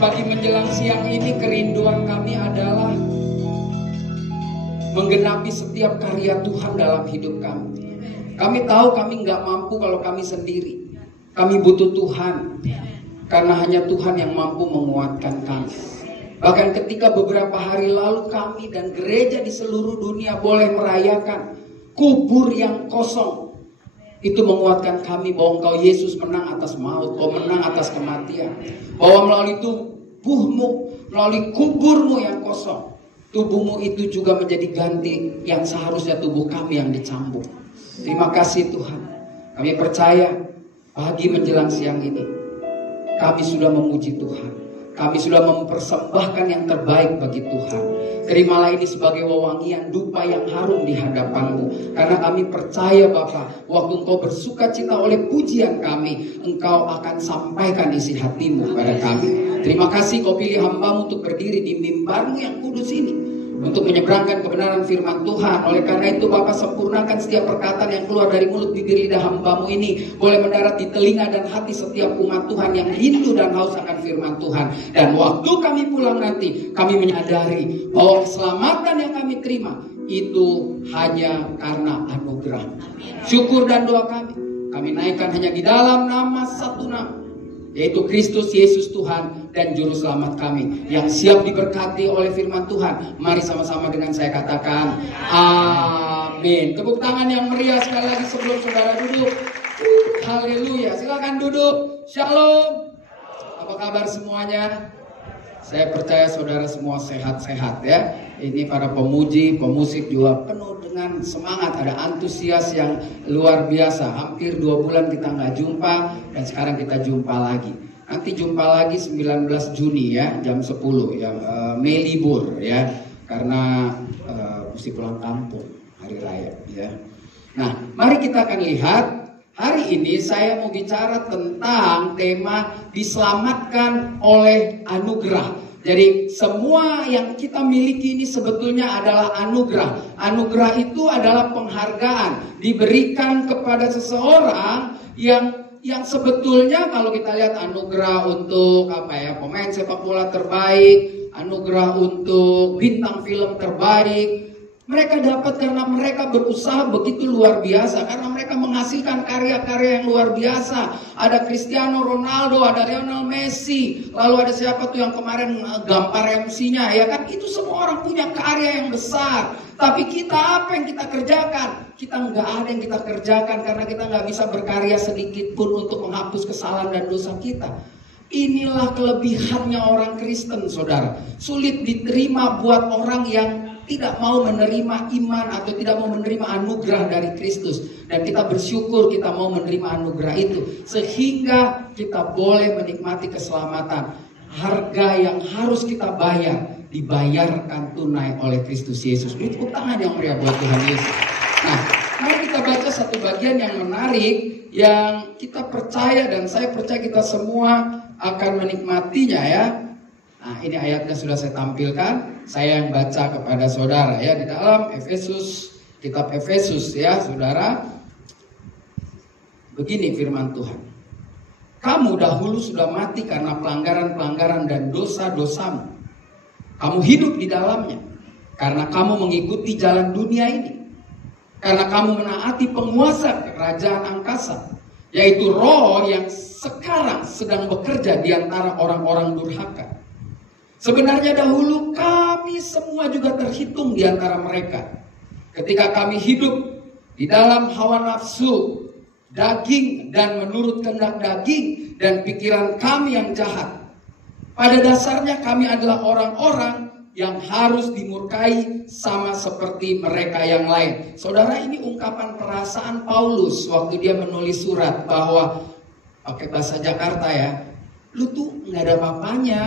pagi menjelang siang ini kerinduan kami adalah menggenapi setiap karya Tuhan dalam hidup kami. Kami tahu kami nggak mampu kalau kami sendiri. Kami butuh Tuhan, karena hanya Tuhan yang mampu menguatkan kami. Bahkan ketika beberapa hari lalu kami dan gereja di seluruh dunia boleh merayakan kubur yang kosong, itu menguatkan kami bahwa Engkau Yesus menang atas maut, Kau menang atas kematian. Bahwa melalui tubuhmu, melalui kuburmu yang kosong, tubuhmu itu juga menjadi ganti yang seharusnya tubuh kami yang dicambuk. Terima kasih Tuhan. Kami percaya pagi menjelang siang ini kami sudah memuji Tuhan. Kami sudah mempersembahkan yang terbaik bagi Tuhan. Terimalah ini sebagai wewangian dupa yang harum di hadapan-Mu. Karena kami percaya Bapa, waktu Engkau bersuka cita oleh pujian kami, Engkau akan sampaikan isi hati-Mu pada kami. Terima kasih Kau pilih hamba-Mu untuk berdiri di mimbar-Mu yang kudus ini, untuk menyeberangkan kebenaran firman Tuhan. Oleh karena itu Bapa, sempurnakan setiap perkataan yang keluar dari mulut bibir lidah hamba-Mu ini boleh mendarat di telinga dan hati setiap umat Tuhan yang rindu dan haus akan firman Tuhan. Dan waktu kami pulang nanti, kami menyadari bahwa keselamatan yang kami terima itu hanya karena anugerah. Syukur dan doa kami naikkan hanya di dalam nama satu nama, yaitu Kristus Yesus Tuhan dan Juru Selamat kami, yang siap diberkati oleh firman Tuhan. Mari sama-sama dengan saya katakan amin. Tepuk tangan yang meriah sekali lagi sebelum saudara duduk. Haleluya. Silakan duduk. Shalom. Apa kabar semuanya? Saya percaya saudara semua sehat-sehat ya. Ini para pemuji, pemusik juga penuh dengan semangat. Ada antusias yang luar biasa. Hampir 2 bulan kita nggak jumpa, dan sekarang kita jumpa lagi. Nanti jumpa lagi 19 Juni ya, jam 10 ya. Mei libur ya, karena mesti pulang kampung hari raya ya. Nah, mari kita akan lihat. Hari ini saya mau bicara tentang tema diselamatkan oleh anugerah. Jadi semua yang kita miliki ini sebetulnya adalah anugerah. Anugerah itu adalah penghargaan diberikan kepada seseorang yang sebetulnya kalau kita lihat anugerah untuk pemain sepak bola terbaik, anugerah untuk bintang film terbaik, mereka dapat karena mereka berusaha begitu luar biasa, karena mereka menghasilkan karya-karya yang luar biasa. Ada Cristiano Ronaldo, ada Lionel Messi, lalu ada siapa tuh yang kemarin gampar MC-nya ya kan. Itu semua orang punya karya yang besar. Tapi kita apa yang kita kerjakan? Kita nggak ada yang kita kerjakan karena kita nggak bisa berkarya sedikit pun untuk menghapus kesalahan dan dosa kita. Inilah kelebihannya orang Kristen, saudara. Sulit diterima buat orang yang tidak mau menerima iman atau tidak mau menerima anugerah dari Kristus. Dan kita bersyukur kita mau menerima anugerah itu, sehingga kita boleh menikmati keselamatan. Harga yang harus kita bayar dibayarkan tunai oleh Kristus Yesus. Itu tangan yang meriah buat Tuhan Yesus. Nah, mari kita baca satu bagian yang menarik, yang kita percaya dan saya percaya kita semua akan menikmatinya ya. Nah, ini ayatnya sudah saya tampilkan. Saya yang baca kepada saudara ya, di dalam Efesus, kitab Efesus ya, saudara. Begini firman Tuhan. Kamu dahulu sudah mati karena pelanggaran-pelanggaran dan dosa-dosamu. Kamu hidup di dalamnya karena kamu mengikuti jalan dunia ini. Karena kamu menaati penguasa kerajaan angkasa, yaitu roh yang sekarang sedang bekerja di antara orang-orang durhaka. Sebenarnya dahulu kami semua juga terhitung di antara mereka. Ketika kami hidup di dalam hawa nafsu, daging dan menurut kehendak daging dan pikiran kami yang jahat. Pada dasarnya kami adalah orang-orang yang harus dimurkai sama seperti mereka yang lain. Saudara, ini ungkapan perasaan Paulus waktu dia menulis surat bahwa, pakai bahasa Jakarta ya, lu tuh gak ada apa-apanya.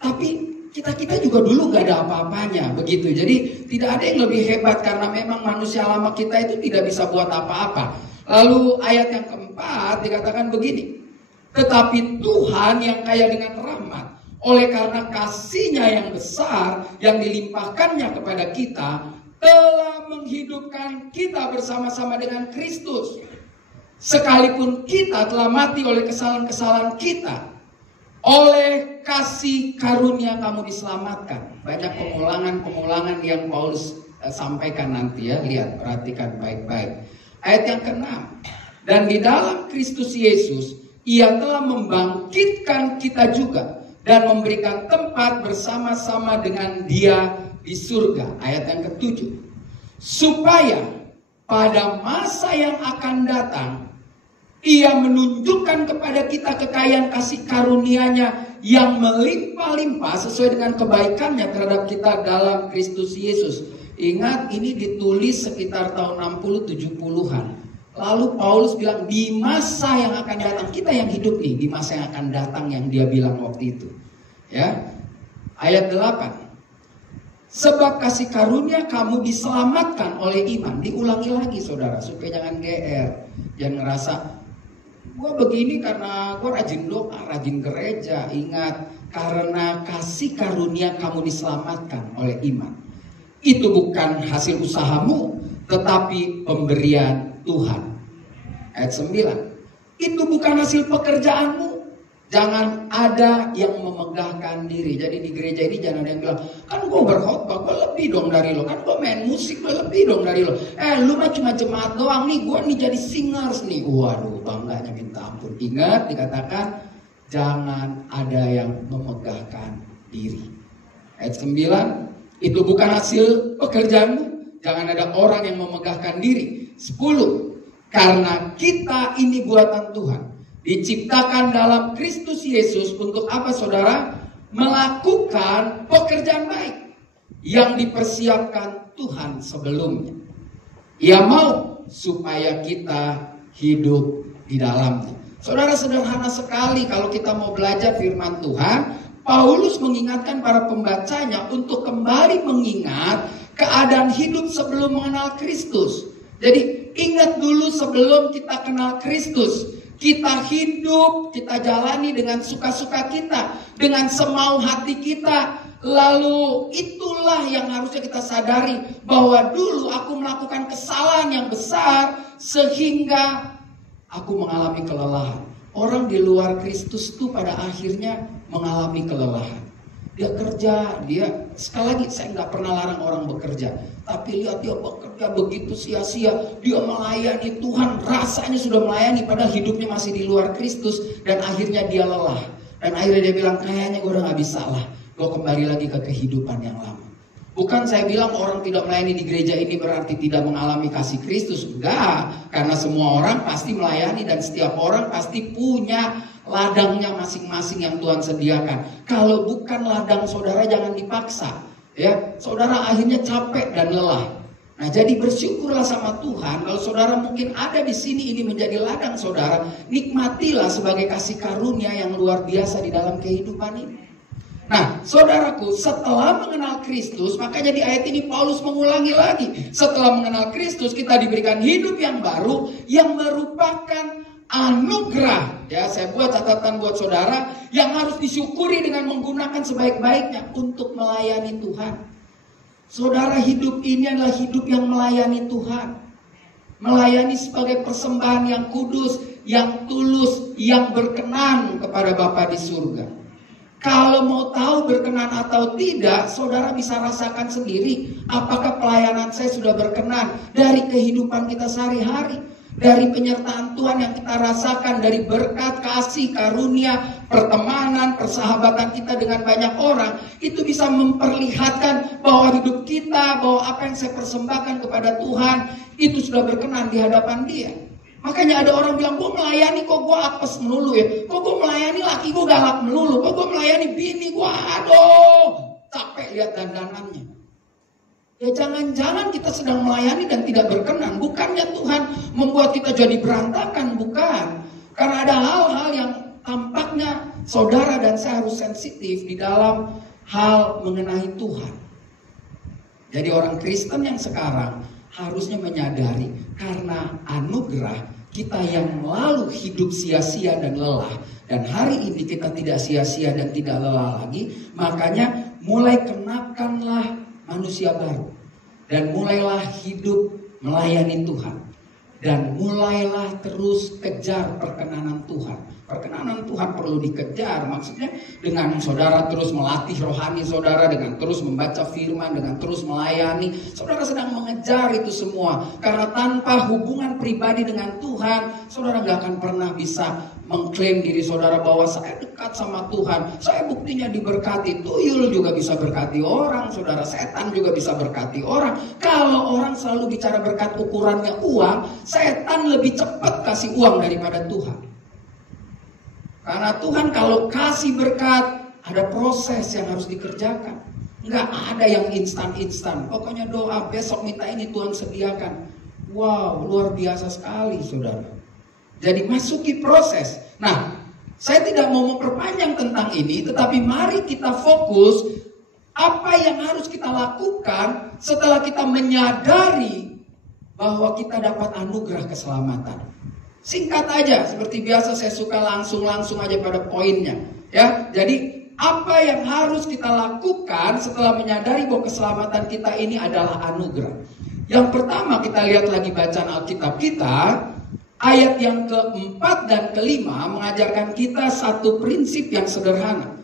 Tapi kita juga dulu gak ada apa-apanya, begitu. Jadi tidak ada yang lebih hebat karena memang manusia lama kita itu tidak bisa buat apa-apa. Lalu ayat yang keempat dikatakan begini. Tetapi Tuhan yang kaya dengan rahmat, oleh karena kasih-Nya yang besar yang dilimpahkannya kepada kita, telah menghidupkan kita bersama-sama dengan Kristus. Sekalipun kita telah mati oleh kesalahan-kesalahan kita, oleh kasih karunia kamu diselamatkan. Banyak pemulangan yang Paulus sampaikan nanti ya. Lihat, perhatikan baik-baik. Ayat yang ke-6. Dan di dalam Kristus Yesus, Ia telah membangkitkan kita juga dan memberikan tempat bersama-sama dengan Dia di surga. Ayat yang ke-7. Supaya pada masa yang akan datang, Ia menunjukkan kepada kita kekayaan kasih karunia-Nya yang melimpah-limpah sesuai dengan kebaikannya terhadap kita dalam Kristus Yesus. Ingat, ini ditulis sekitar tahun 60-70-an. Lalu Paulus bilang di masa yang akan datang, kita yang hidup nih di masa yang akan datang yang dia bilang waktu itu. Ya. Ayat 8. Sebab kasih karunia kamu diselamatkan oleh iman. Diulangi lagi saudara, supaya jangan GR. Jangan ngerasa gue begini karena gue rajin doa, rajin gereja. Ingat, karena kasih karunia kamu diselamatkan oleh iman. Itu bukan hasil usahamu, tetapi pemberian Tuhan. Ayat 9. Itu bukan hasil pekerjaanmu. Jangan ada yang memegahkan diri. Jadi di gereja ini jangan ada yang bilang, kan gue berkhotbah, gue lebih dong dari lo. Kan gue main musik, gue lebih dong dari lo. Lu mah cuma jemaat doang nih, gue nih jadi singers nih. Waduh, bangganya minta ampun. Ingat, dikatakan jangan ada yang memegahkan diri. Ayat 9. Itu bukan hasil pekerjaanmu. Jangan ada orang yang memegahkan diri. 10. Karena kita ini buatan Tuhan, diciptakan dalam Kristus Yesus untuk apa saudara? Melakukan pekerjaan baik yang dipersiapkan Tuhan sebelumnya. Ia mau supaya kita hidup di dalamnya. Saudara, sederhana sekali kalau kita mau belajar firman Tuhan. Paulus mengingatkan para pembacanya untuk kembali mengingat keadaan hidup sebelum mengenal Kristus. Jadi ingat dulu sebelum kita kenal Kristus, kita hidup, kita jalani dengan suka-suka kita, dengan semau hati kita. Lalu itulah yang harusnya kita sadari, bahwa dulu aku melakukan kesalahan yang besar sehingga aku mengalami kelelahan. Orang di luar Kristus tuh pada akhirnya mengalami kelelahan. Dia kerja, sekali lagi saya nggak pernah larang orang bekerja, tapi lihat dia bekerja begitu sia-sia, dia melayani Tuhan, rasanya sudah melayani, padahal hidupnya masih di luar Kristus, dan akhirnya dia lelah, dan akhirnya dia bilang kayaknya gue udah nggak bisa lah, gue kembali lagi ke kehidupan yang lama. Bukan saya bilang orang tidak melayani di gereja ini berarti tidak mengalami kasih Kristus, enggak, karena semua orang pasti melayani dan setiap orang pasti punya ladangnya masing-masing yang Tuhan sediakan. Kalau bukan ladang saudara jangan dipaksa. Ya, saudara akhirnya capek dan lelah. Nah, jadi bersyukurlah sama Tuhan kalau saudara mungkin ada di sini ini menjadi ladang saudara. Nikmatilah sebagai kasih karunia yang luar biasa di dalam kehidupan ini. Nah, saudaraku, setelah mengenal Kristus, makanya di ayat ini Paulus mengulangi lagi. Setelah mengenal Kristus, kita diberikan hidup yang baru yang merupakan anugerah. Ya, saya buat catatan buat saudara yang harus disyukuri dengan menggunakan sebaik-baiknya untuk melayani Tuhan. Saudara, hidup ini adalah hidup yang melayani Tuhan. Melayani sebagai persembahan yang kudus, yang tulus, yang berkenan kepada Bapa di surga. Kalau mau tahu berkenan atau tidak, saudara bisa rasakan sendiri apakah pelayanan saya sudah berkenan dari kehidupan kita sehari-hari. Dari penyertaan Tuhan yang kita rasakan, dari berkat, kasih, karunia, pertemanan, persahabatan kita dengan banyak orang, itu bisa memperlihatkan bahwa hidup kita, bahwa apa yang saya persembahkan kepada Tuhan, itu sudah berkenan di hadapan Dia. Makanya ada orang bilang, gue melayani kok gue apes melulu ya, kok gue melayani laki gue galak melulu, kok gue melayani bini gue, aduh, capek lihat dandanannya. Ya jangan-jangan kita sedang melayani dan tidak berkenan. Bukannya Tuhan membuat kita jadi berantakan, bukan. Karena ada hal-hal yang tampaknya saudara dan saya harus sensitif di dalam hal mengenai Tuhan. Jadi orang Kristen yang sekarang harusnya menyadari karena anugerah kita yang lalu hidup sia-sia dan lelah, dan hari ini kita tidak sia-sia dan tidak lelah lagi. Makanya mulai kenakanlah manusia baru dan mulailah hidup melayani Tuhan. dan mulailah terus kejar perkenanan Tuhan. Perkenanan Tuhan perlu dikejar, maksudnya dengan saudara terus melatih rohani saudara, dengan terus membaca firman, dengan terus melayani. Saudara sedang mengejar itu semua. Karena tanpa hubungan pribadi dengan Tuhan, saudara gak akan pernah bisa mengklaim diri saudara bahwa saya dekat sama Tuhan, saya buktinya diberkati. Tuyul juga bisa berkati orang, saudara. Setan juga bisa berkati orang. Kalau orang selalu bicara berkat ukurannya uang, setan lebih cepat kasih uang daripada Tuhan. Karena Tuhan kalau kasih berkat, ada proses yang harus dikerjakan. Nggak ada yang instan-instan. Pokoknya doa, besok minta ini Tuhan sediakan. Wow, luar biasa sekali saudara. Jadi masuki proses. Nah, saya tidak mau memperpanjang tentang ini, tetapi mari kita fokus apa yang harus kita lakukan setelah kita menyadari bahwa kita dapat anugerah keselamatan. Singkat aja, seperti biasa saya suka langsung aja pada poinnya. Ya, jadi apa yang harus kita lakukan setelah menyadari bahwa keselamatan kita ini adalah anugerah? Yang pertama, kita lihat lagi bacaan Alkitab kita. Ayat yang keempat dan kelima mengajarkan kita satu prinsip yang sederhana.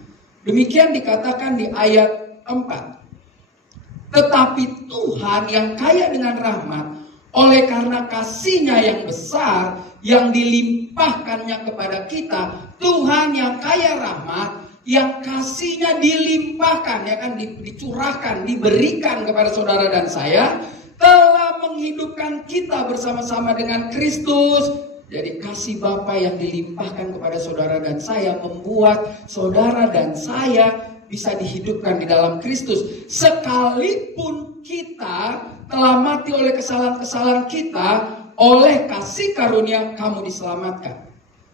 Demikian dikatakan di ayat 4. Tetapi Tuhan yang kaya dengan rahmat, oleh karena kasih-Nya yang besar yang dilimpahkannya kepada kita, Tuhan yang kaya rahmat, yang kasih-Nya dilimpahkan, ya kan, dicurahkan, diberikan kepada saudara dan saya, telah menghidupkan kita bersama-sama dengan Kristus. Jadi kasih Bapa yang dilimpahkan kepada saudara dan saya membuat saudara dan saya bisa dihidupkan di dalam Kristus. Sekalipun kita telah mati oleh kesalahan-kesalahan kita, oleh kasih karunia kamu diselamatkan.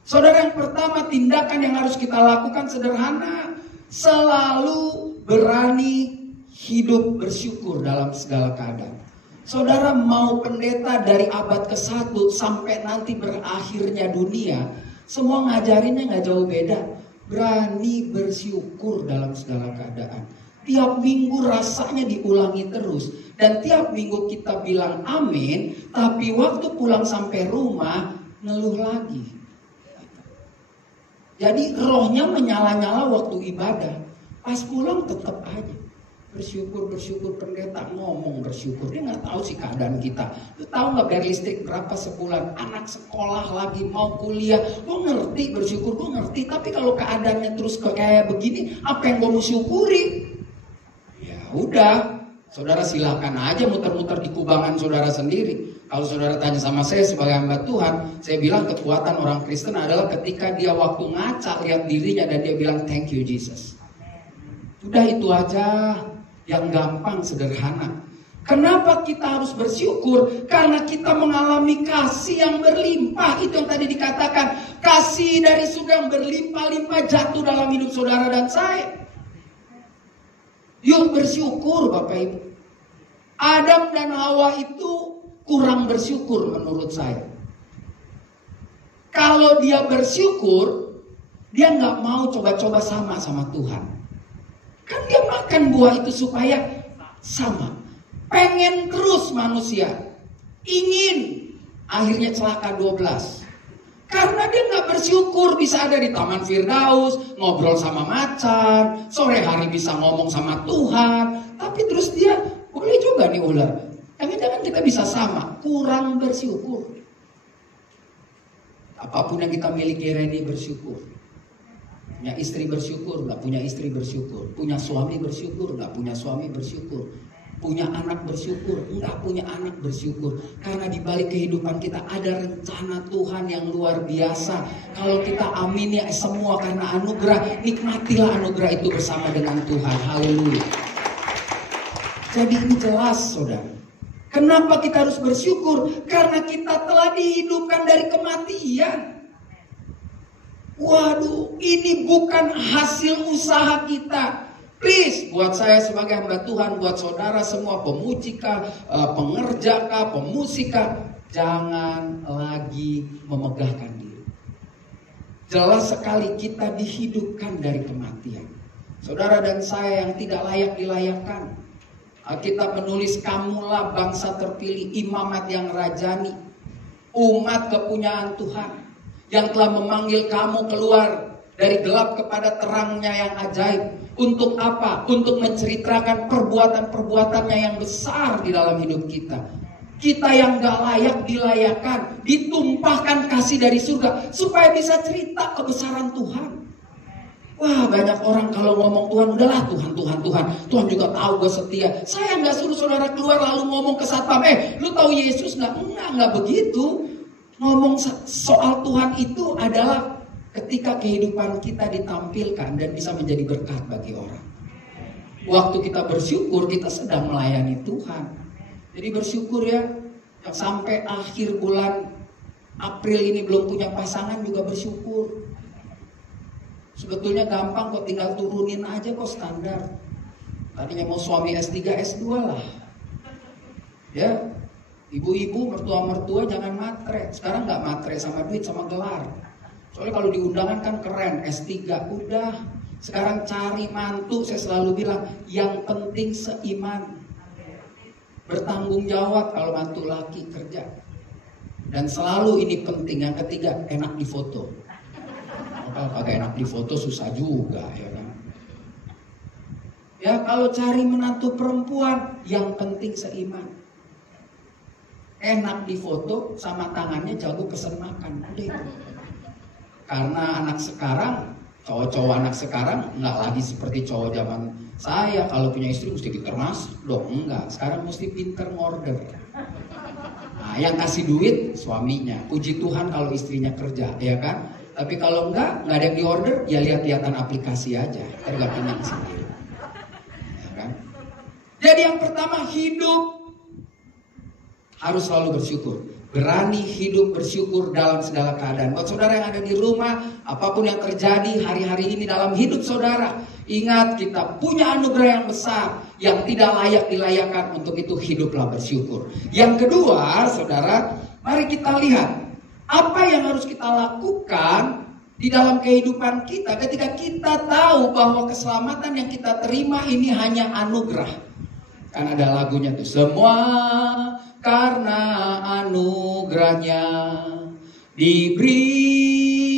Saudara, yang pertama, tindakan yang harus kita lakukan sederhana. Selalu berani hidup bersyukur dalam segala keadaan. Saudara, mau pendeta dari abad ke-1 sampai nanti berakhirnya dunia, semua ngajarinnya gak jauh beda. Berani bersyukur dalam segala keadaan. Tiap minggu rasanya diulangi terus. Dan tiap minggu kita bilang amin, tapi waktu pulang sampai rumah ngeluh lagi. Jadi rohnya menyala-nyala waktu ibadah. Pas pulang tetap aja bersyukur pendeta ngomong bersyukur. Dia nggak tahu sih keadaan kita. Lu tahu nggak bayar listrik berapa sebulan? Anak sekolah lagi mau kuliah. Gue ngerti bersyukur, gue ngerti. Tapi kalau keadaannya terus kayak begini, apa yang gue mau syukuri? Ya udah. Saudara silakan aja muter-muter di kubangan saudara sendiri. Kalau saudara tanya sama saya sebagai hamba Tuhan, saya bilang kekuatan orang Kristen adalah ketika dia waktu ngaca lihat dirinya dan dia bilang thank you Jesus. Udah itu aja, yang gampang, sederhana. Kenapa kita harus bersyukur? Karena kita mengalami kasih yang berlimpah. Itu yang tadi dikatakan, kasih dari surga yang berlimpah-limpah jatuh dalam hidup saudara dan saya. Yuk bersyukur Bapak Ibu. Adam dan Hawa itu kurang bersyukur menurut saya. Kalau dia bersyukur, dia nggak mau coba-coba sama Tuhan. Kan dia makan buah itu supaya sama. Pengen terus manusia. Ingin. Akhirnya celaka 12. Karena dia nggak bersyukur bisa ada di Taman Firdaus, ngobrol sama macan, sore hari bisa ngomong sama Tuhan. Tapi terus dia, boleh juga nih ular. Jangan-jangan kita bisa sama, kurang bersyukur. Apapun yang kita miliki hari ini bersyukur. Punya istri bersyukur, nggak punya istri bersyukur. Punya suami bersyukur, nggak punya suami bersyukur. Punya anak bersyukur, enggak punya anak bersyukur. Karena di balik kehidupan kita ada rencana Tuhan yang luar biasa. Kalau kita amin ya semua karena anugerah, nikmatilah anugerah itu bersama dengan Tuhan. Haleluya. Jadi ini jelas saudara. Kenapa kita harus bersyukur? Karena kita telah dihidupkan dari kematian. Waduh, ini bukan hasil usaha kita. Please, buat saya sebagai hamba Tuhan, buat saudara semua pemujika, pengerjaka, pemusika, jangan lagi memegahkan diri. Jelas sekali kita dihidupkan dari kematian. Saudara dan saya yang tidak layak dilayakkan. Alkitab menulis kamulah bangsa terpilih, imamat yang rajani. umat kepunyaan Tuhan, yang telah memanggil kamu keluar dari gelap kepada terangnya yang ajaib. Untuk apa? Untuk menceritakan perbuatan-perbuatannya yang besar di dalam hidup kita. Kita yang gak layak dilayakkan, ditumpahkan kasih dari surga supaya bisa cerita kebesaran Tuhan. Wah, banyak orang kalau ngomong Tuhan, udahlah Tuhan. Tuhan juga tahu gue setia. Saya gak suruh saudara keluar lalu ngomong ke satpam, lu tahu Yesus gak? Enggak begitu. Ngomong soal Tuhan itu adalah ketika kehidupan kita ditampilkan dan bisa menjadi berkat bagi orang. Waktu kita bersyukur, kita sedang melayani Tuhan. Jadi bersyukur ya, yang sampai akhir bulan April ini belum punya pasangan juga bersyukur. Sebetulnya gampang kok, tinggal turunin aja kok standar. Tadinya mau suami S3, S2 lah. Ya, ibu-ibu, mertua-mertua jangan matre. Sekarang nggak matre sama duit, sama gelar. Soalnya kalau di undangan kan keren, S3 udah. Sekarang cari mantu, saya selalu bilang, yang penting seiman. Bertanggung jawab kalau mantu laki kerja. Dan selalu ini penting, yang ketiga, enak difoto. Kalau kagak enak difoto susah juga, ya kan. Ya kalau cari menantu perempuan, yang penting seiman. Enak difoto sama tangannya jago pesen makan, udah itu. Karena anak sekarang, cowok-cowok anak sekarang nggak lagi seperti cowok zaman saya. Kalau punya istri mesti pinter masak dong, enggak. Sekarang mesti pinter ngorder. Nah, yang kasih duit suaminya. Puji Tuhan kalau istrinya kerja, ya kan. Tapi kalau enggak ada yang diorder, ya lihat-lihatan aplikasi aja. Nggak kenyang sendiri, ya kan. Jadi yang pertama, hidup harus selalu bersyukur. Berani hidup bersyukur dalam segala keadaan. Buat saudara yang ada di rumah, apapun yang terjadi hari-hari ini dalam hidup saudara, ingat kita punya anugerah yang besar yang tidak layak dilayakkan. Untuk itu hiduplah bersyukur. Yang kedua, saudara, mari kita lihat apa yang harus kita lakukan di dalam kehidupan kita ketika kita tahu bahwa keselamatan yang kita terima ini hanya anugerah. Kan ada lagunya tuh, semua karena anugerahnya diberikan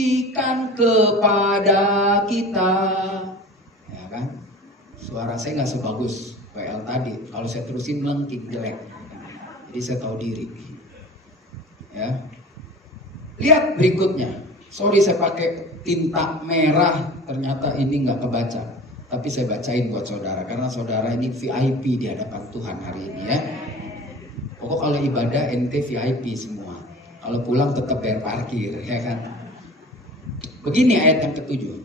kepada kita, ya kan? Suara saya nggak sebagus WL tadi. Kalau saya terusin melengking jelek, jadi saya tahu diri. Ya, lihat berikutnya. Sorry saya pakai tinta merah, ternyata ini nggak kebaca. Tapi saya bacain buat saudara, karena saudara ini VIP di hadapan Tuhan hari ini ya. Pokok kalau ibadah ente VIP semua. Kalau pulang tetap bayar parkir, ya kan. Begini ayat yang ke-7.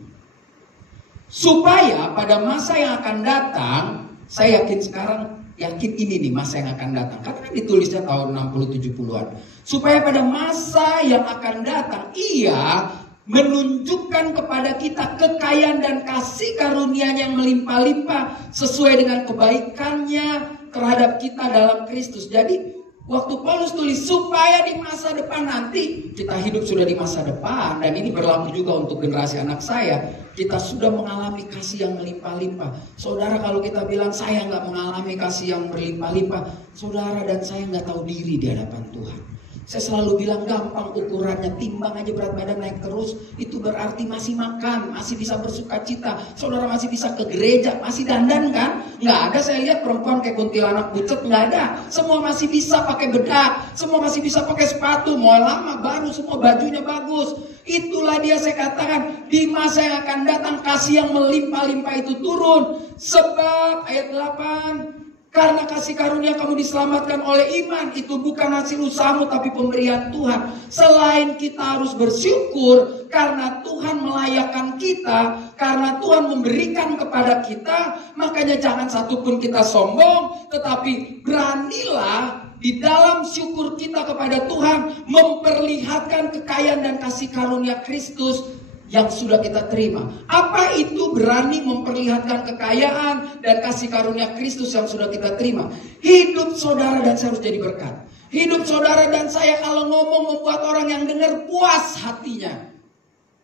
Supaya pada masa yang akan datang, saya yakin ini nih masa yang akan datang. Karena ditulisnya tahun 60-70-an. Supaya pada masa yang akan datang, ia menunjukkan kepada kita kekayaan dan kasih karunia yang melimpah-limpah sesuai dengan kebaikannya terhadap kita dalam Kristus. Jadi waktu Paulus tulis supaya di masa depan nanti, kita hidup sudah di masa depan, dan ini berlaku juga untuk generasi anak saya, kita sudah mengalami kasih yang melimpah-limpah. Saudara, kalau kita bilang saya nggak mengalami kasih yang berlimpah-limpah, saudara dan saya nggak tahu diri di hadapan Tuhan. Saya selalu bilang gampang ukurannya, timbang aja berat badan naik terus, itu berarti masih makan, masih bisa bersuka cita. Saudara masih bisa ke gereja, masih dandan kan? Nggak ada saya lihat perempuan kayak kuntilanak bucet, nggak ada. Semua masih bisa pakai bedak, semua masih bisa pakai sepatu, mau lama baru semua bajunya bagus. Itulah dia saya katakan, di masa yang akan datang kasih yang melimpah-limpah itu turun. Sebab ayat 8, karena kasih karunia kamu diselamatkan oleh iman. Itu bukan hasil usahamu tapi pemberian Tuhan. Selain kita harus bersyukur karena Tuhan melayakkan kita, karena Tuhan memberikan kepada kita, makanya jangan satupun kita sombong, tetapi beranilah di dalam syukur kita kepada Tuhan memperlihatkan kekayaan dan kasih karunia Kristus yang sudah kita terima. Apa itu berani memperlihatkan kekayaan dan kasih karunia Kristus yang sudah kita terima? Hidup saudara dan saya harus jadi berkat. Hidup saudara dan saya kalau ngomong membuat orang yang dengar puas hatinya.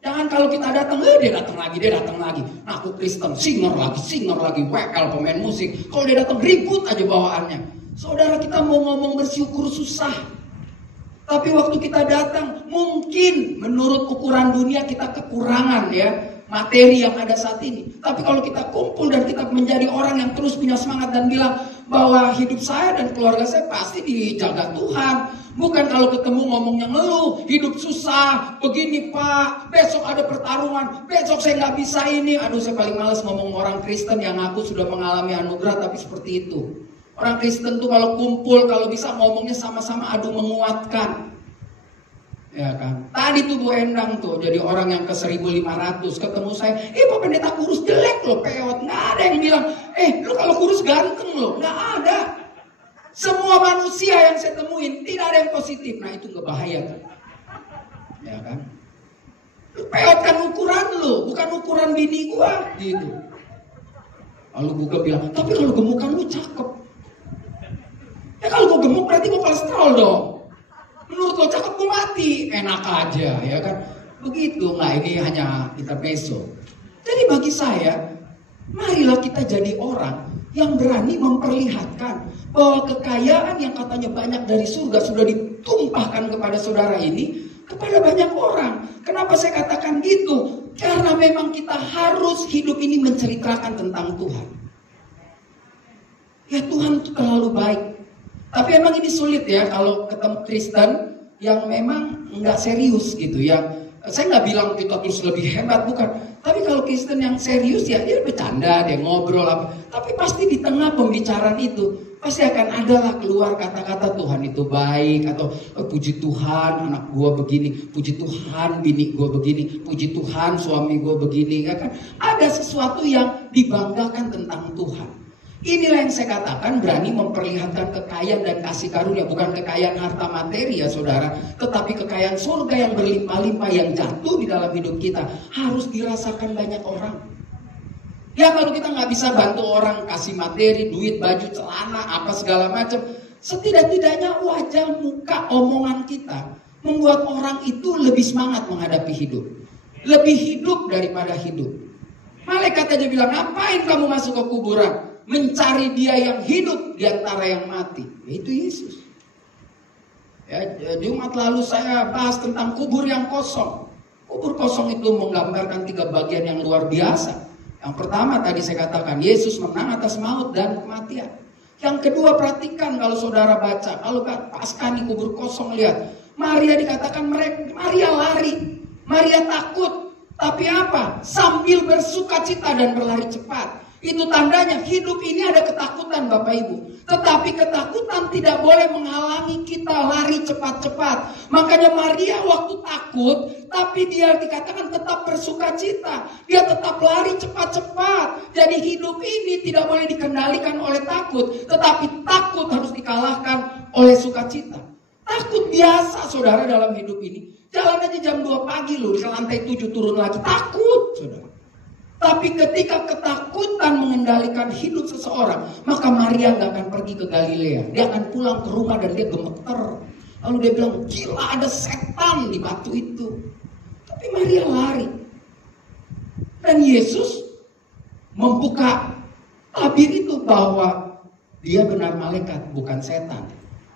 Jangan kalau kita datang, dia datang lagi. Nah, aku Kristen, singer lagi, WL pemain musik. Kalau dia datang ribut aja bawaannya. Saudara, kita mau ngomong bersyukur susah. Tapi waktu kita datang, mungkin menurut ukuran dunia kita kekurangan ya materi yang ada saat ini. Tapi kalau kita kumpul dan kita menjadi orang yang terus punya semangat dan bilang bahwa hidup saya dan keluarga saya pasti dijaga Tuhan. Bukan kalau ketemu ngomongnya ngeluh, hidup susah, begini Pak, besok ada pertarungan, besok saya nggak bisa ini. Aduh, saya paling males ngomong orang Kristen yang aku sudah mengalami anugerah tapi seperti itu. Orang Kristen tuh kalau kumpul, kalau bisa ngomongnya sama-sama adu menguatkan. Ya kan? Tadi tuh Bu Endang tuh jadi orang yang ke 1500 ketemu saya, Pak pendeta kurus jelek loh, peot. Nggak ada yang bilang, lu kalau kurus ganteng loh. Nggak ada. Semua manusia yang saya temuin tidak ada yang positif. Nah itu ngebahaya kan? Ya kan? Lu peot kan ukuran lu, bukan ukuran bini gua gitu. Lalu gua bilang, tapi kalau gemukan lu cakep. Ya kalau gue gemuk berarti gue kolesterol dong. Menurut lo cakep gue mati. Enak aja ya kan. Begitu. Nah ini hanya intermezzo. Jadi bagi saya, marilah kita jadi orang yang berani memperlihatkan bahwa kekayaan yang katanya banyak dari surga sudah ditumpahkan kepada saudara ini kepada banyak orang. Kenapa saya katakan gitu? Karena memang kita harus hidup ini menceritakan tentang Tuhan. Ya Tuhan itu terlalu baik. Tapi emang ini sulit ya kalau ketemu Kristen yang memang nggak serius gitu ya. Saya nggak bilang kita terus lebih hebat, bukan. Tapi kalau Kristen yang serius ya dia bercanda, dia ngobrol apa. Tapi pasti di tengah pembicaraan itu pasti akan adalah keluar kata-kata Tuhan itu baik atau puji Tuhan anak gua begini, puji Tuhan bini gua begini, puji Tuhan suami gua begini, ya kan? Ada sesuatu yang dibanggakan tentang Tuhan. Inilah yang saya katakan berani memperlihatkan kekayaan dan kasih karunia. Bukan kekayaan harta materi ya saudara, tetapi kekayaan surga yang berlimpah-limpah yang jatuh di dalam hidup kita harus dirasakan banyak orang. Ya kalau kita nggak bisa bantu orang kasih materi, duit, baju, celana, apa segala macam, setidak-tidaknya wajah, muka, omongan kita membuat orang itu lebih semangat menghadapi hidup. Lebih hidup daripada hidup. Malaikat aja bilang, ngapain kamu masuk ke kuburan? Mencari dia yang hidup di antara yang mati, yaitu Yesus. Ya, Jumat lalu saya bahas tentang kubur yang kosong. Kubur kosong itu menggambarkan 3 bagian yang luar biasa. Yang pertama tadi saya katakan Yesus menang atas maut dan kematian. Yang kedua perhatikan kalau saudara baca, kalau pasca di kubur kosong lihat, Maria dikatakan Maria lari, Maria takut, tapi apa? Sambil bersukacita dan berlari cepat. Itu tandanya hidup ini ada ketakutan Bapak Ibu. Tetapi ketakutan tidak boleh menghalangi kita lari cepat-cepat. Makanya Maria waktu takut, tapi dia dikatakan tetap bersukacita. Dia tetap lari cepat-cepat. Jadi hidup ini tidak boleh dikendalikan oleh takut. Tetapi takut harus dikalahkan oleh sukacita. Takut biasa saudara dalam hidup ini. Jalan aja jam 2 pagi loh, ke lantai 7 turun lagi. Takut saudara. Tapi ketika ketakutan mengendalikan hidup seseorang, maka Maria gak akan pergi ke Galilea. Dia akan pulang ke rumah dan dia gemeter. Lalu dia bilang, gila ada setan di batu itu. Tapi Maria lari. Dan Yesus membuka tabir itu bahwa dia benar malaikat, bukan setan.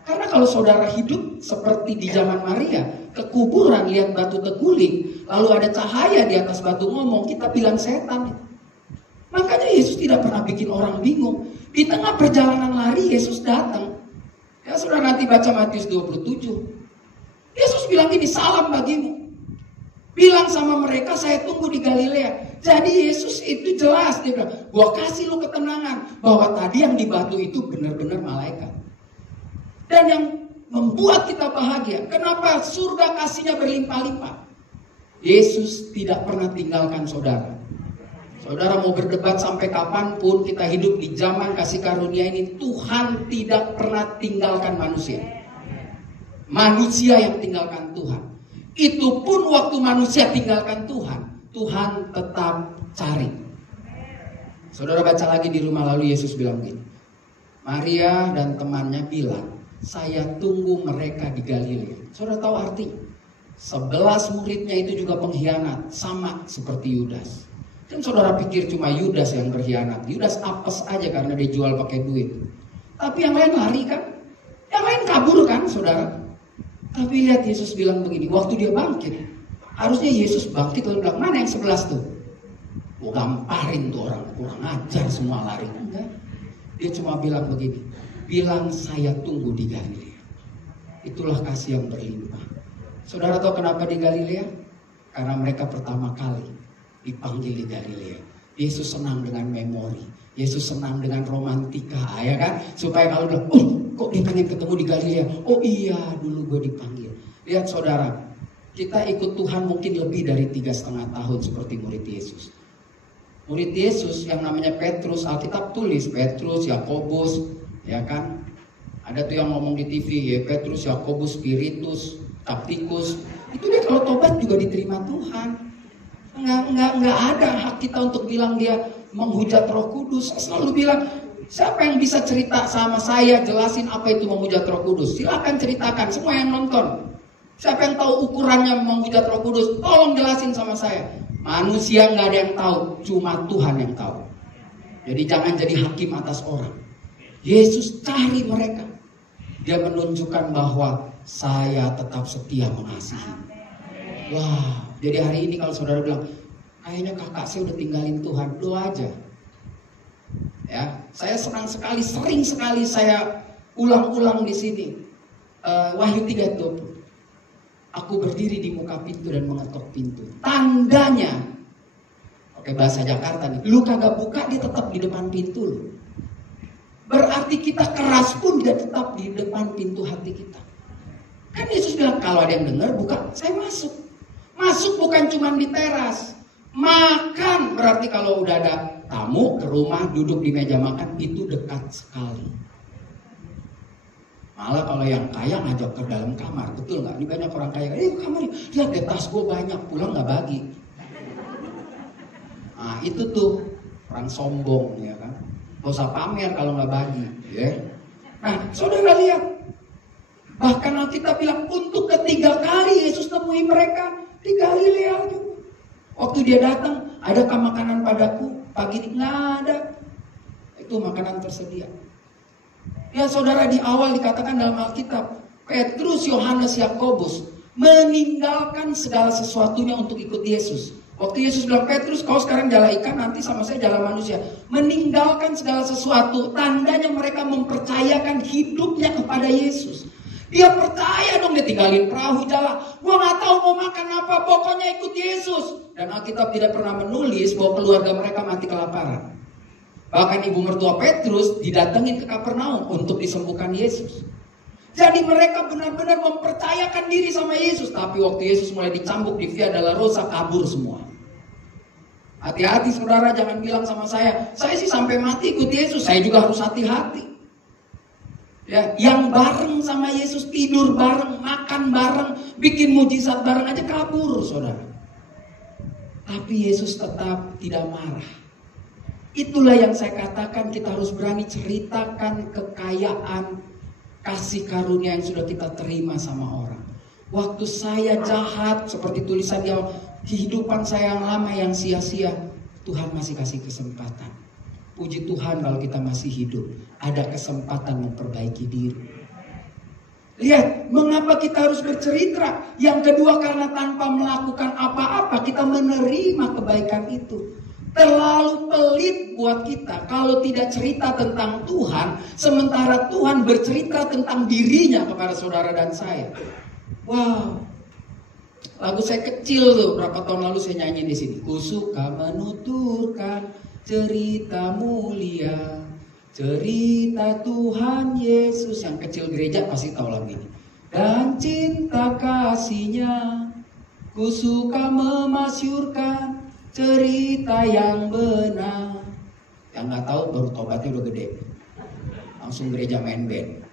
Karena kalau saudara hidup seperti di zaman Maria, ke kuburan lihat batu terguling, lalu ada cahaya di atas batu ngomong, kita bilang setan. Makanya Yesus tidak pernah bikin orang bingung. Di tengah perjalanan lari Yesus datang. Ya saudara nanti baca Matius 27. Yesus bilang gini, salam bagimu. Bilang sama mereka, saya tunggu di Galilea. Jadi Yesus itu jelas, dia bilang, gua kasih lu ketenangan bahwa tadi yang di batu itu benar-benar malaikat. Dan yang membuat kita bahagia, kenapa surga kasihnya berlimpah-limpah? Yesus tidak pernah tinggalkan saudara. Saudara mau berdebat sampai kapanpun, kita hidup di zaman kasih karunia ini, Tuhan tidak pernah tinggalkan manusia. Manusia yang tinggalkan Tuhan. Itu pun waktu manusia tinggalkan Tuhan, Tuhan tetap cari. Saudara baca lagi di rumah, lalu Yesus bilang gini, Maria dan temannya bilang, saya tunggu mereka di Galilea. Saudara tahu arti? 11 muridnya itu juga pengkhianat, sama seperti Yudas. Dan saudara pikir cuma Yudas yang berkhianat. Yudas apes aja karena dia jual pakai duit. Tapi yang lain lari kan? Yang lain kabur kan saudara? Tapi lihat Yesus bilang begini, waktu dia bangkit, harusnya Yesus bangkit lalu bilang, mana yang 11 tuh? Gua gamparin tuh orang, kurang ajar semua lari. Enggak. Dia cuma bilang begini, bilang saya tunggu di Galilea. Itulah kasih yang berlimpah. Saudara tahu kenapa di Galilea? Karena mereka pertama kali dipanggil di Galilea. Yesus senang dengan memori. Yesus senang dengan romantika, ya kan? Supaya kalau bilang, oh kok dia pengen ketemu di Galilea? Oh iya, dulu gue dipanggil. Lihat saudara, kita ikut Tuhan mungkin lebih dari 3,5 tahun seperti murid Yesus. Murid Yesus yang namanya Petrus, Alkitab tulis Petrus, Yakobus, ya kan? Ada tuh yang ngomong di TV, ya Petrus, Yakobus, Spiritus, Taktikus. Itu dia kalau tobat juga diterima Tuhan. Nggak ada hak kita untuk bilang dia menghujat Roh Kudus. Saya selalu bilang, siapa yang bisa cerita sama saya, jelasin apa itu menghujat Roh Kudus? Silakan ceritakan, semua yang nonton. Siapa yang tahu ukurannya menghujat Roh Kudus? Tolong jelasin sama saya. Manusia nggak ada yang tahu, cuma Tuhan yang tahu. Jadi jangan jadi hakim atas orang. Yesus cari mereka. Dia menunjukkan bahwa saya tetap setia mengasihi. Wah, jadi hari ini kalau saudara bilang, kayaknya kakak saya udah tinggalin Tuhan, doa aja. Ya, saya senang sekali, sering sekali saya ulang-ulang di sini. Wahyu 3:20. Aku berdiri di muka pintu dan mengetok pintu. Tandanya, oke bahasa Jakarta nih, lu kagak buka dia tetap di depan pintu lu. Berarti kita keras pun dia tetap di depan pintu hati kita. Kan Yesus bilang kalau ada yang dengar buka, saya masuk. Masuk bukan cuma di teras. Makan berarti kalau udah ada tamu ke rumah duduk di meja makan itu dekat sekali. Malah kalau yang kaya ngajak ke dalam kamar, betul nggak? Ini banyak orang kaya, kamar, lihat deh tas gue banyak, pulang nggak bagi. Nah itu tuh orang sombong, ya kan? Gak usah pamer kalau nggak bagi, ya. Nah saudara lihat, bahkan Alkitab bilang untuk ketiga kali Yesus temui mereka di Galilea juga. Waktu dia datang, adakah makanan padaku? Pagi ini nggak ada. Itu makanan tersedia. Ya saudara, di awal dikatakan dalam Alkitab, Petrus, Yohanes, Yakobus meninggalkan segala sesuatunya untuk ikut Yesus. Waktu Yesus bilang, Petrus kau sekarang jala ikan, nanti sama saya jala manusia. Meninggalkan segala sesuatu, tandanya mereka mempercayakan hidupnya kepada Yesus. Dia percaya dong, dia tinggalin perahu jala. Gua gak tahu mau makan apa, pokoknya ikut Yesus. Dan Alkitab tidak pernah menulis bahwa keluarga mereka mati kelaparan. Bahkan ibu mertua Petrus didatengin ke Kapernaum untuk disembuhkan Yesus. Jadi mereka benar-benar mempercayakan diri sama Yesus. Tapi waktu Yesus mulai dicambuk di Via Dolorosa, kabur semua. Hati-hati saudara, jangan bilang sama saya sih sampai mati ikut Yesus, saya juga harus hati-hati. Ya, yang bareng sama Yesus, tidur bareng, makan bareng, bikin mujizat bareng aja kabur saudara. Tapi Yesus tetap tidak marah. Itulah yang saya katakan, kita harus berani ceritakan kekayaan kasih karunia yang sudah kita terima sama orang. Waktu saya jahat, seperti tulisan di awal, kehidupan saya yang lama yang sia-sia, Tuhan masih kasih kesempatan. Puji Tuhan kalau kita masih hidup, ada kesempatan memperbaiki diri. Lihat, mengapa kita harus bercerita? Yang kedua, karena tanpa melakukan apa-apa, kita menerima kebaikan itu. Terlalu pelit buat kita kalau tidak cerita tentang Tuhan, sementara Tuhan bercerita tentang dirinya kepada saudara dan saya. Wow, lagu saya kecil tuh, berapa tahun lalu saya nyanyi di sini. Ku suka menuturkan cerita mulia, cerita Tuhan Yesus. Yang kecil gereja pasti tahu lagu ini. Dan cinta kasihnya, ku suka memasyurkan cerita yang benar. Yang nggak tahu baru tobatnya udah gede, langsung gereja main band,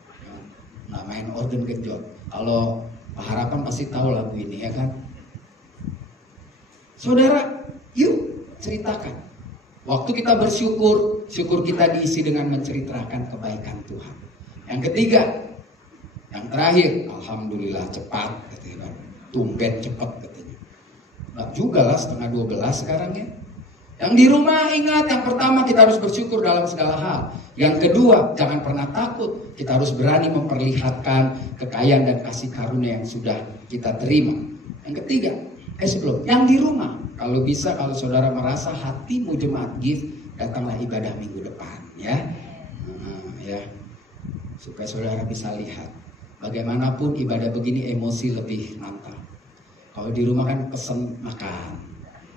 nggak main organ genjot. Kalau Pak Harapan pasti tahu lagu ini, ya kan? Saudara, yuk ceritakan. Waktu kita bersyukur, syukur kita diisi dengan menceritakan kebaikan Tuhan. Yang ketiga, yang terakhir, alhamdulillah cepat, katanya, tumben cepat katanya. Nggak juga lah, 11:30 sekarang ya. Yang di rumah ingat, yang pertama kita harus bersyukur dalam segala hal. Yang kedua, jangan pernah takut. Kita harus berani memperlihatkan kekayaan dan kasih karunia yang sudah kita terima. Yang ketiga, yang di rumah, kalau bisa, kalau saudara merasa hatimu jemaat gift, datanglah ibadah minggu depan, ya. Ya, supaya saudara bisa lihat. Bagaimanapun ibadah begini emosi lebih mantap. Kalau di rumah kan pesen makan,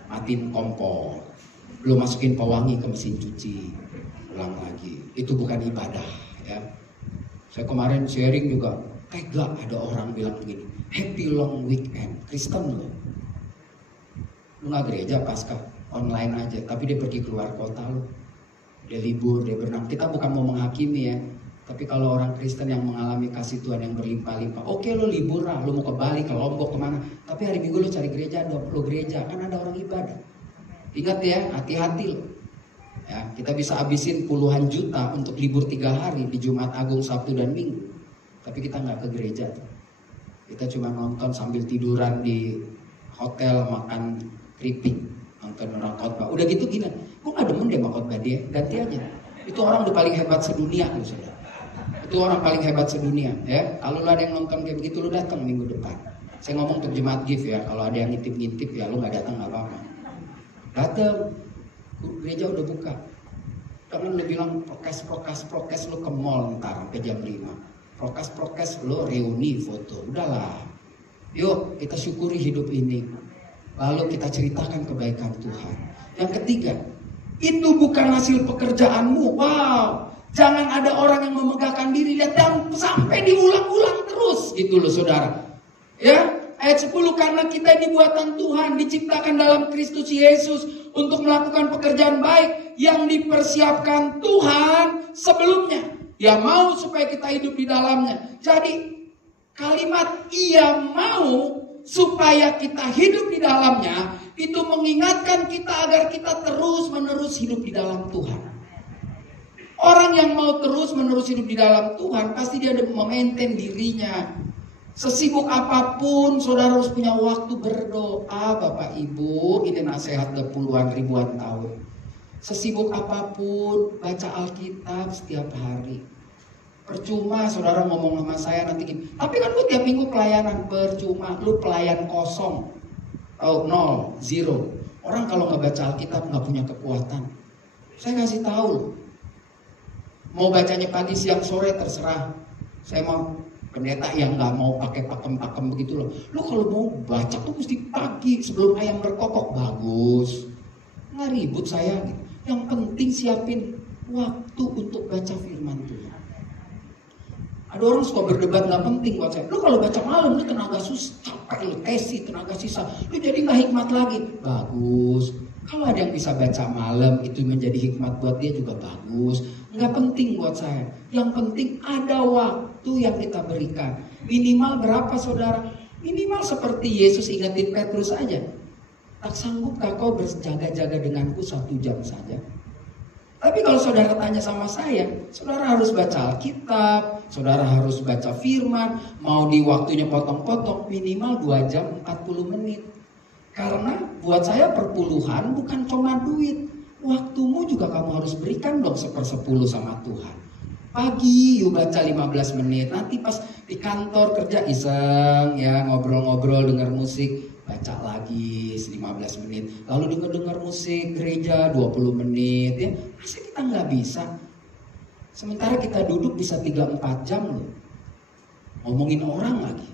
matiin kompor, belum masukin pewangi ke mesin cuci, ulang lagi. Itu bukan ibadah, ya. Saya kemarin sharing juga, tega ada orang bilang begini, happy long weekend, Kristen loh. Lu gak gereja pasca, online aja, tapi dia pergi keluar kota loh. Dia libur, dia berenang. Kita bukan mau menghakimi ya, tapi kalau orang Kristen yang mengalami kasih Tuhan yang berlimpah-limpah, oke lo libur lah, lo mau ke Bali, ke Lombok, kemana, tapi hari Minggu lo cari gereja dong, lo gereja, kan ada orang ibadah. Ingat ya, hati-hati lo. Ya, kita bisa habisin puluhan juta untuk libur 3 hari di Jumat Agung, Sabtu dan Minggu, tapi kita nggak ke gereja tuh. Kita cuma nonton sambil tiduran di hotel, makan keripik, nonton orang khotbah. Udah gitu gini, gue gak demen deh sama khotbah dia, ganti aja. Itu orang udah paling hebat sedunia loh saudara. Itu orang paling hebat sedunia, ya. Kalau lo ada yang nonton kayak begitu, lo datang minggu depan. Saya ngomong untuk jemaat gift ya, kalau ada yang ngintip-ngintip ya lo nggak datang nggak apa-apa. Datang, gereja udah buka. Jangan lo bilang prokes lo ke mall ntar sampai jam 5. Prokes lo reuni foto, udahlah. Yuk kita syukuri hidup ini. Lalu kita ceritakan kebaikan Tuhan. Yang ketiga, itu bukan hasil pekerjaanmu. Wow. Jangan ada orang yang memegahkan diri, lihat dan sampai diulang-ulang terus gitu loh saudara. Ya, ayat 10, karena kita ini buatan Tuhan, diciptakan dalam Kristus Yesus untuk melakukan pekerjaan baik yang dipersiapkan Tuhan sebelumnya. Dia mau supaya kita hidup di dalamnya. Jadi kalimat ia mau supaya kita hidup di dalamnya itu mengingatkan kita agar kita terus-menerus hidup di dalam Tuhan. Orang yang mau terus-menerus hidup di dalam Tuhan, pasti dia ada memaintain dirinya. Sesibuk apapun, saudara harus punya waktu berdoa, Bapak Ibu. Ini nasihat udah puluhan ribuan tahun. Sesibuk apapun, baca Alkitab setiap hari. Percuma saudara ngomong sama saya nanti gini, tapi kan gue tiap minggu pelayanan. Percuma, lu pelayan kosong. Oh, 0, 0. Orang kalau nggak baca Alkitab nggak punya kekuatan. Saya kasih tahu, mau bacanya pagi, siang, sore terserah. Saya mau pendeta yang nggak mau pakai pakem-pakem begitu loh. Lu kalau mau baca tuh mesti pagi sebelum ayam berkokok, bagus. Nggak ribut saya. Gitu. Yang penting siapin waktu untuk baca firman Tuhan. Ada orang suka berdebat nggak penting buat saya. Lu kalau baca malam lu tenaga susah, capek lu tesi, tenaga sisa, lu jadi nggak hikmat lagi. Bagus. Kalau ada yang bisa baca malam itu menjadi hikmat buat dia juga bagus. Nggak penting buat saya. Yang penting ada waktu yang kita berikan. Minimal berapa saudara? Minimal seperti Yesus ingetin Petrus aja. Tak sanggupkah kau berjaga-jaga denganku 1 jam saja? Tapi kalau saudara tanya sama saya, saudara harus baca Alkitab, saudara harus baca firman, mau di waktunya potong-potong, minimal 2 jam 40 menit. Karena buat saya perpuluhan bukan cuma duit. Waktumu juga kamu harus berikan dong 1/10 sama Tuhan. Pagi yuk baca 15 menit, nanti pas di kantor kerja iseng ya ngobrol-ngobrol dengar musik, baca lagi 15 menit. Lalu dengar musik gereja 20 menit ya. Masa kita nggak bisa? Sementara kita duduk bisa 3-4 jam loh. Ngomongin orang lagi.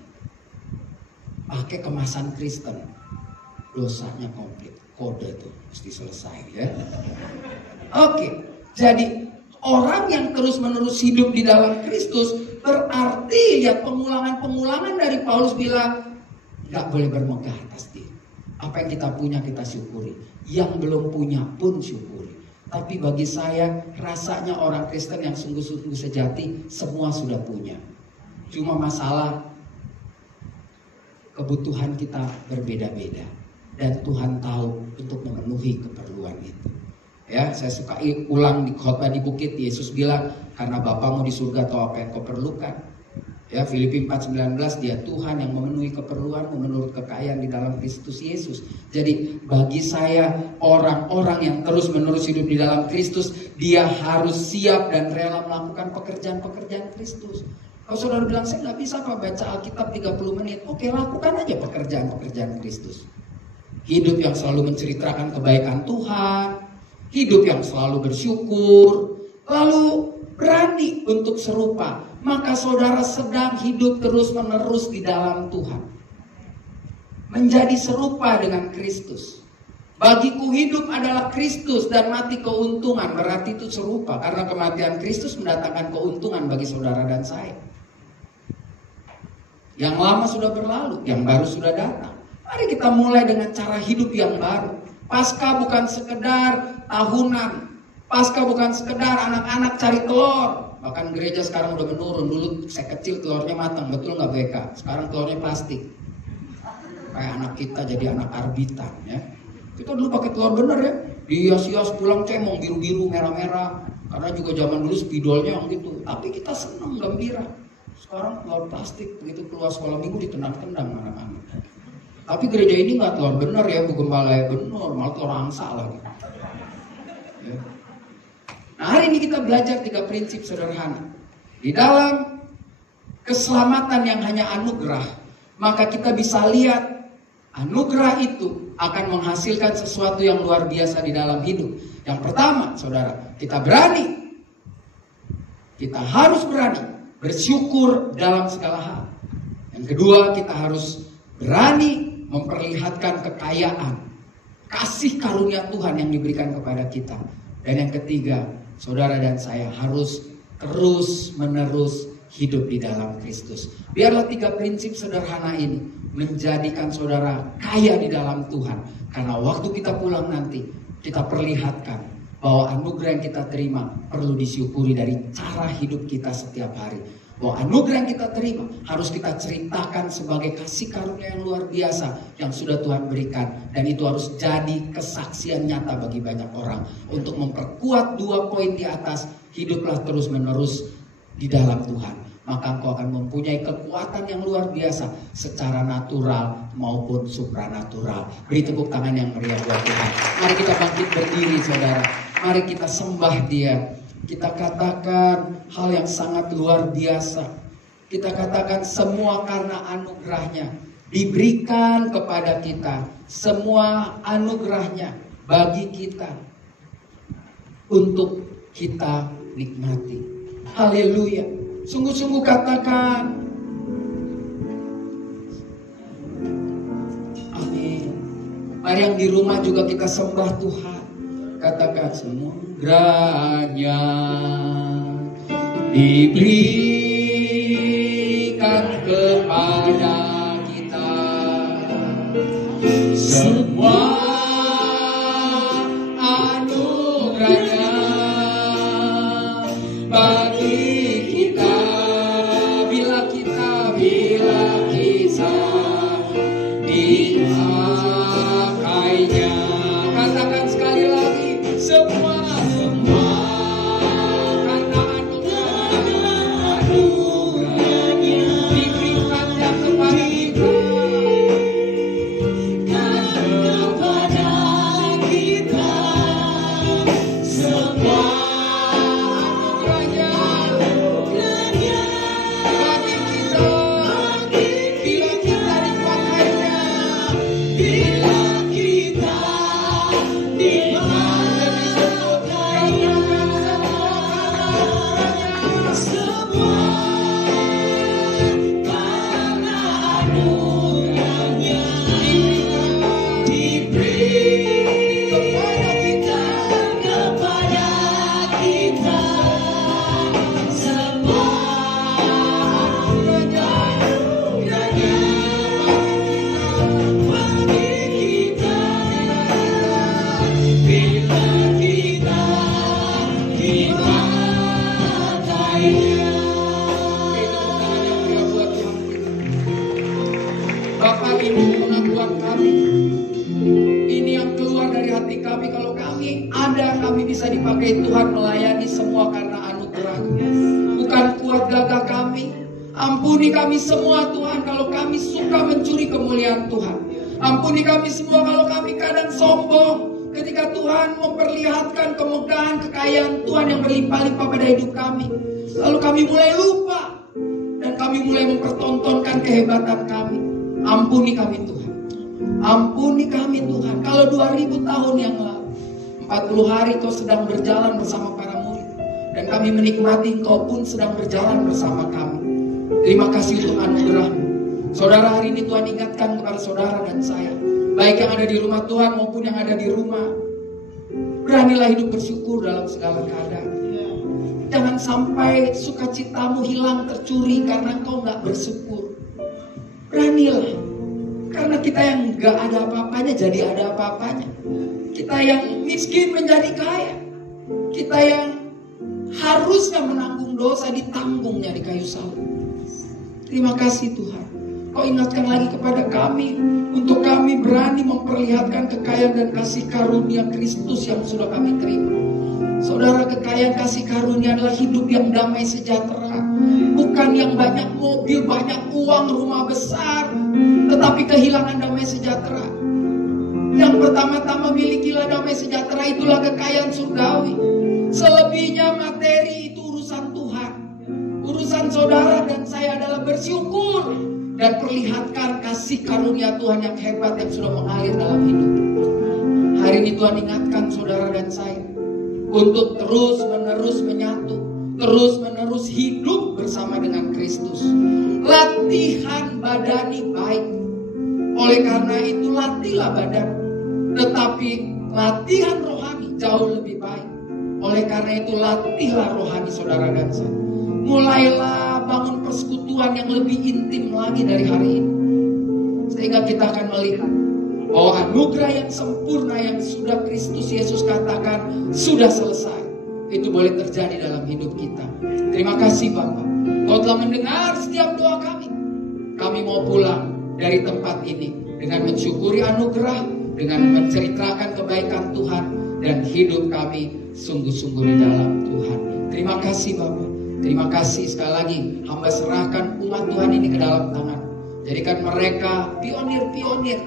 Pakai kemasan Kristen. Dosanya komplit. Kode tuh mesti selesai ya. Oke, jadi orang yang terus-menerus hidup di dalam Kristus berarti ya pengulangan dari Paulus bilang gak boleh bermegah atas diri. Apa yang kita punya kita syukuri. Yang belum punya pun syukuri. Tapi bagi saya rasanya orang Kristen yang sungguh-sungguh sejati semua sudah punya. Cuma masalah kebutuhan kita berbeda-beda. Dan Tuhan tahu untuk memenuhi keperluan itu. Ya, saya suka ulang di khotbah di bukit, Yesus bilang, karena Bapamu di surga tahu apa yang kau perlukan. Ya, Filipi 4:19, dia Tuhan yang memenuhi keperluan menurut kekayaan di dalam Kristus Yesus. Jadi bagi saya, orang-orang yang terus-menerus hidup di dalam Kristus, dia harus siap dan rela melakukan pekerjaan-pekerjaan Kristus. Kalau saudara bilang, saya nggak bisa Pak baca Alkitab 30 menit. Oke, lakukan aja pekerjaan-pekerjaan Kristus. Hidup yang selalu menceritakan kebaikan Tuhan, hidup yang selalu bersyukur, lalu berani untuk serupa. Maka saudara sedang hidup terus-menerus di dalam Tuhan. Menjadi serupa dengan Kristus. Bagiku hidup adalah Kristus dan mati keuntungan. Berarti itu serupa. Karena kematian Kristus mendatangkan keuntungan bagi saudara dan saya. Yang lama sudah berlalu, yang baru sudah datang. Mari kita mulai dengan cara hidup yang baru. Paskah bukan sekedar tahunan. Paskah bukan sekedar anak-anak cari telur. Bahkan gereja sekarang udah menurun. Dulu saya kecil telurnya matang, betul nggak BK? Sekarang telurnya plastik. Kayak anak kita jadi anak arbitan ya. Kita dulu pakai telur bener ya. Dihias-hias pulang cemong biru-biru merah-merah. Karena juga zaman dulu spidolnya yang gitu. Tapi kita senang gembira. Sekarang telur plastik, begitu keluar sekolah minggu ditendang-tendang anak-anak. Tapi gereja ini nggak telur bener ya, Bu Gembala ya bener, malah telur angsa lagi. Ya. Nah, hari ini kita belajar 3 prinsip sederhana. Di dalam keselamatan yang hanya anugerah, maka kita bisa lihat anugerah itu akan menghasilkan sesuatu yang luar biasa di dalam hidup. Yang pertama, saudara, kita berani. Kita harus berani bersyukur dalam segala hal. Yang kedua, kita harus berani memperlihatkan kekayaan, kasih karunia Tuhan yang diberikan kepada kita. Dan yang ketiga, saudara dan saya harus terus-menerus hidup di dalam Kristus. Biarlah 3 prinsip sederhana ini menjadikan saudara kaya di dalam Tuhan. Karena waktu kita pulang nanti, kita perlihatkan bahwa anugerah yang kita terima perlu disyukuri dari cara hidup kita setiap hari. Bahwa anugerah yang kita terima harus kita ceritakan sebagai kasih karunia yang luar biasa yang sudah Tuhan berikan. Dan itu harus jadi kesaksian nyata bagi banyak orang. Untuk memperkuat 2 poin di atas, hiduplah terus menerus di dalam Tuhan. Maka engkau akan mempunyai kekuatan yang luar biasa secara natural maupun supranatural. Beri tepuk tangan yang meriah buat Tuhan. Mari kita bangkit berdiri saudara. Mari kita sembah Dia. Kita katakan hal yang sangat luar biasa. Kita katakan semua karena anugerahnya diberikan kepada kita. Semua anugerahnya bagi kita untuk kita nikmati. Haleluya. Sungguh-sungguh katakan amin. Mari yang di rumah juga kita sembah Tuhan. Katakan semua anugerahnya diberikan kepada kita. Semua anugerahnya bagi kita. Bila kita dimakainya. Katakan sekali lagi, semua karena anugerahnya diberikannya kepada kita. Semua anugerahnya bagi kita. Bila kita dipakainya, bila kita Bapak, ini pengakuan kami. Ini yang keluar dari hati kami. Kalau kami ada, kami bisa dipakai Tuhan melayani semua karena anugerah. Bukan kuat gagah kami Ampuni kami semua Tuhan kalau kami suka mencuri kemuliaan Tuhan. Ampuni kami semua kalau kami kadang sombong ketika Tuhan memperlihatkan kemegahan kekayaan Tuhan yang berlimpah-limpah pada hidup kami. Lalu kami mulai lupa dan kami mulai mempertontonkan kehebatan kami. Ampuni kami Tuhan. Ampuni kami Tuhan. Kalau 2000 tahun yang lalu 40 hari Kau sedang berjalan bersama para murid, dan kami menikmati Engkau pun sedang berjalan bersama kami. Terima kasih untuk anugerah-Mu. Saudara, hari ini Tuhan ingatkan kepada saudara dan saya, baik yang ada di rumah Tuhan maupun yang ada di rumah, beranilah hidup bersyukur dalam segala keadaan. Jangan sampai sukacitamu hilang, tercuri karena kau gak bersyukur. Beranilah, karena kita yang gak ada apa-apanya jadi ada apa-apanya. Kita yang miskin menjadi kaya. Kita yang harusnya menanggung dosa ditanggungnya di kayu salib. Terima kasih Tuhan. Kau ingatkan lagi kepada kami untuk kami berani memperlihatkan kekayaan dan kasih karunia Kristus yang sudah kami terima. Saudara, kekayaan kasih karunia adalah hidup yang damai sejahtera. Bukan yang banyak mobil, banyak uang, rumah besar, tetapi kehilangan damai sejahtera. Yang pertama-tama milikilah damai sejahtera, itulah kekayaan surgawi. Selebihnya materi itu urusan Tuhan. Urusan saudara dan saya adalah bersyukur dan perlihatkan kasih karunia Tuhan yang hebat yang sudah mengalir dalam hidup. Hari ini Tuhan ingatkan saudara dan saya untuk terus-menerus menyatu, terus-menerus hidup bersama dengan Kristus. Latihan badani baik. Oleh karena itu latihlah badan, tetapi latihan rohani jauh lebih baik. Oleh karena itu latihlah rohani saudara dan saya. Mulailah bangun persekutuan yang lebih intim lagi dari hari ini, sehingga kita akan melihat bahwa anugerah yang sempurna yang sudah Kristus Yesus katakan sudah selesai, itu boleh terjadi dalam hidup kita. Terima kasih Bapa, Kau telah mendengar setiap doa kami. Kami mau pulang dari tempat ini dengan mensyukuri anugerah, dengan menceritakan kebaikan Tuhan, dan hidup kami sungguh-sungguh di dalam Tuhan. Terima kasih Bapa. Terima kasih sekali lagi, hamba serahkan umat Tuhan ini ke dalam tangan. Jadikan mereka pionir-pionir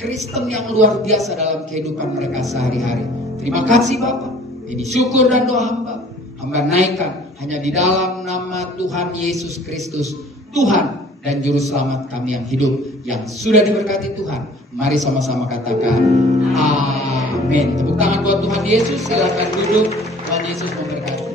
Kristen yang luar biasa dalam kehidupan mereka sehari-hari. Terima kasih Bapa. Ini syukur dan doa hamba. Hamba naikkan hanya di dalam nama Tuhan Yesus Kristus, Tuhan dan Juru Selamat kami yang hidup, yang sudah diberkati Tuhan. Mari sama-sama katakan amin. Tepuk tangan buat Tuhan Yesus. Silakan duduk. Tuhan Yesus memberkati.